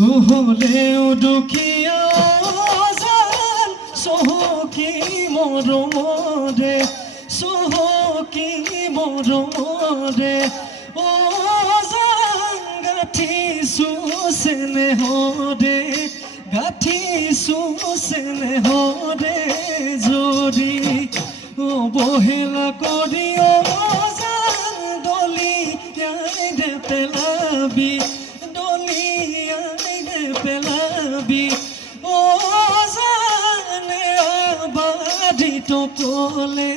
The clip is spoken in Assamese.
হলেও দুখীয়া জান চহকী মৰমৰে চহকী মৰমৰে জান গাঁঠিছো চেনেহৰে গাঁঠিছো চেনেহৰে জৰি অৱহেলা কৰি জান দলিয়াই দে পেলাবি পেলাবি জানে আবাদিত কলে